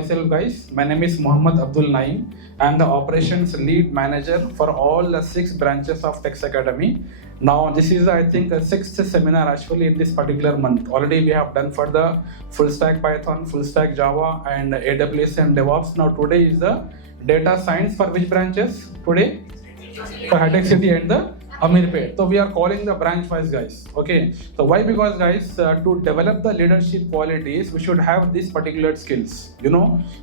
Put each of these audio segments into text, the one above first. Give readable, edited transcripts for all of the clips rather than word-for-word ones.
myself, guys. My name is Muhammad Abdul Naim. I am the operations lead manager for all the 6 branches of Teks Academy. Now, this is, I think, the 6th seminar actually in this particular month. Already we have done for the full stack Python, full stack Java, and AWS and DevOps. Now, today is the data science for which branches? Today? For Hyderabad City and the Amirpet. So we are calling the branch wise, guys. Okay. So why? Because guys, to develop the leadership qualities, we should have these particular skills.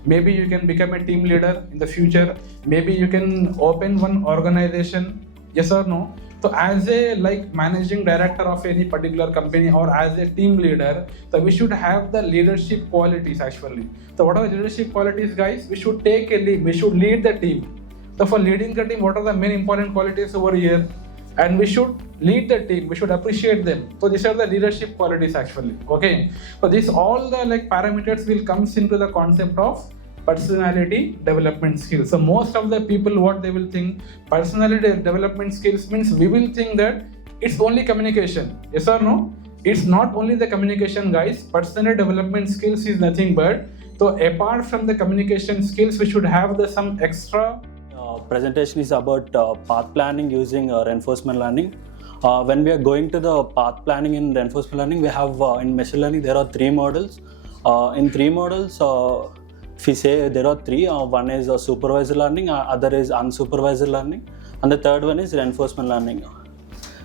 Maybe you can become a team leader in the future. Maybe you can open one organization. Yes or no? So as a managing director of any particular company or as a team leader, so we should have the leadership qualities actually. So what are the leadership qualities, guys? We should take a lead. We should lead the team. So for leading the team, what are the main important qualities over here? And we should lead the team, we should appreciate them. So these are the leadership qualities actually. Okay. So this all the parameters will comes into the concept of personality development skills. So most of the people, what they will think, personality development skills means we will think that it's only communication. Yes or no? It's not only the communication, guys. Personality development skills is nothing but, so apart from the communication skills, we should have some extra. Presentation is about path planning using reinforcement learning. When we are going to the path planning in reinforcement learning, we have in machine learning there are 3 models. In 3 models, if we say there are 3, one is supervised learning, other is unsupervised learning, and the third one is reinforcement learning.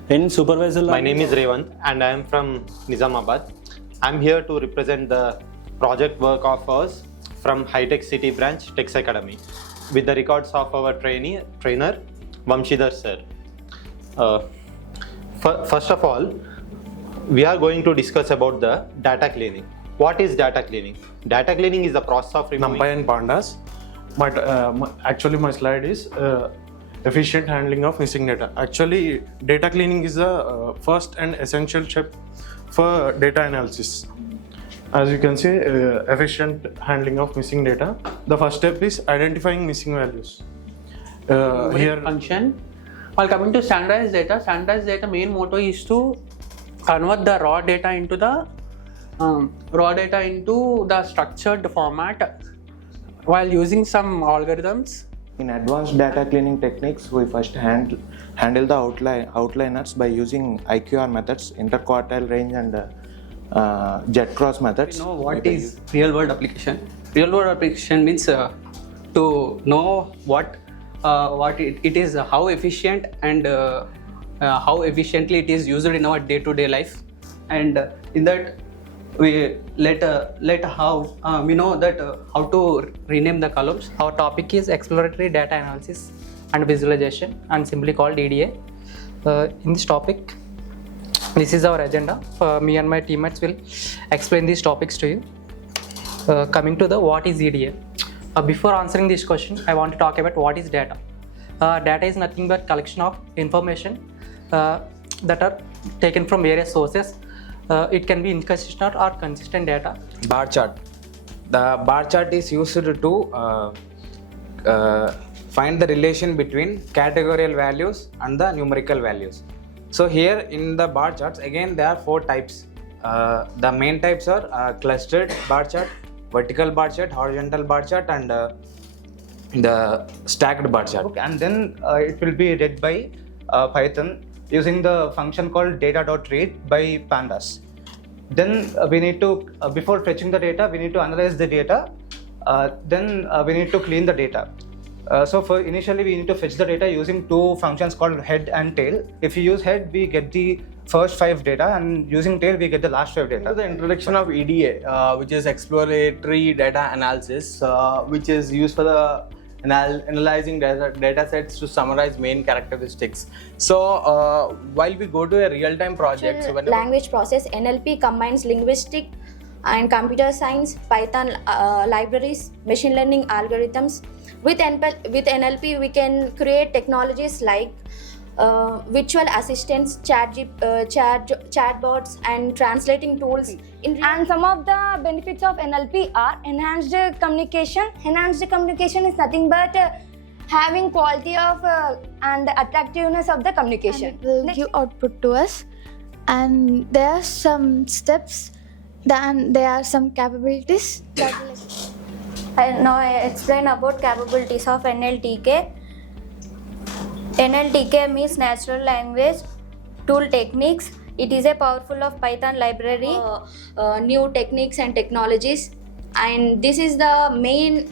In supervised learning, my name is Revant and I am from Nizamabad. I am here to represent the project work of us from Hyderabad City branch Teks Academy, with the records of our trainer Vamshidhar sir. First of all, we are going to discuss about the data cleaning. What is data cleaning? Data cleaning is the process of removing NumPy and pandas. Actually my slide is efficient handling of missing data. Actually, data cleaning is the first and essential step for data analysis. As you can see, efficient handling of missing data. The first step is identifying missing values. Here function. While coming to standardized data main motto is to convert the raw data into the structured format while using some algorithms. In advanced data cleaning techniques, we first handle the outliners by using IQR methods, interquartile range, and jet cross methods. We know what is real world application. Real world application means to know what it is, how efficient and how efficiently it is used in our day-to-day life, and in that we we know that how to rename the columns. Our topic is exploratory data analysis and visualization, and simply called EDA. In this topic, this is our agenda. Me and my teammates will explain these topics to you. Coming to the what is EDA. Before answering this question, I want to talk about what is data. Data is nothing but collection of information that are taken from various sources. It can be inconsistent or consistent data. Bar chart. The bar chart is used to find the relation between categorical values and the numerical values. So here in the bar charts, again there are 4 types. The main types are clustered bar chart, vertical bar chart, horizontal bar chart, and the stacked bar chart. And then it will be read by Python using the function called data.read by pandas. Then we need to, before fetching the data, we need to analyze the data. Then we need to clean the data. So initially we need to fetch the data using 2 functions called head and tail. If you use head, we get the first 5 data, and using tail we get the last 5 data. The introduction of EDA, which is exploratory data analysis, which is used for the analyzing data sets to summarize main characteristics. So while we go to a real-time project, language process, NLP combines linguistic and computer science, Python libraries, machine learning algorithms. With NLP, we can create technologies like virtual assistants, chatbots, and translating tools. And some of the benefits of NLP are enhanced communication. Enhanced communication is nothing but having quality of and attractiveness of the communication. And it will give output to us, and there are some steps, then there are some capabilities that will Now I explain about capabilities of NLTK. NLTK means Natural Language Tool Techniques. It is a powerful of Python library, new techniques and technologies, and this is the main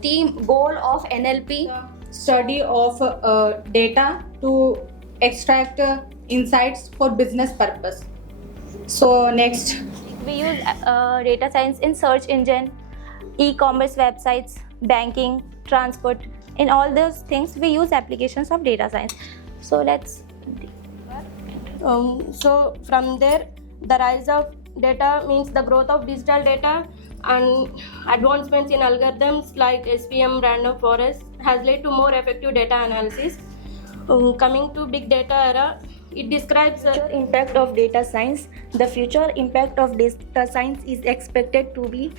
theme goal of NLP. Study of data to extract insights for business purpose. So next, We use data science in search engine, e-commerce websites, banking, transport. In all those things, we use applications of data science. So let's. so from there, the rise of data means the growth of digital data and advancements in algorithms like SVM, random forest has led to more effective data analysis. Coming to big data era, it describes the Impact of data science. The future impact of data science is expected to be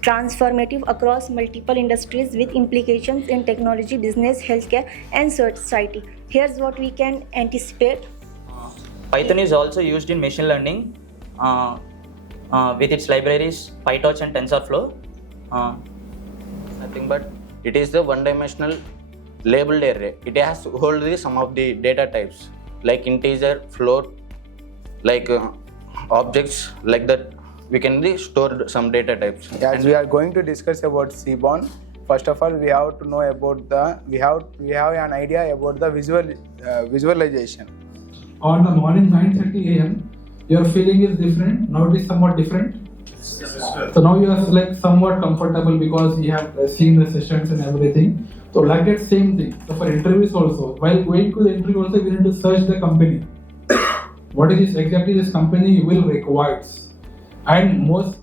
transformative across multiple industries with implications in technology, business, healthcare, and society. Here's what we can anticipate. Python is also used in machine learning with its libraries PyTorch and TensorFlow. Nothing but it is the one-dimensional labeled array. It has to hold the some of the data types like integer, float, like objects like that. We can store some data types. As we are going to discuss about Seaborn, first of all, we have to know about we have an idea about the visualization. On the morning 9:30 a.m., your feeling is different. Now it is somewhat different. So now you are like somewhat comfortable because you have seen the sessions and everything. So like that same thing. So for interviews also, while going to the interview also, we need to search the company. What is exactly this company will requires, and most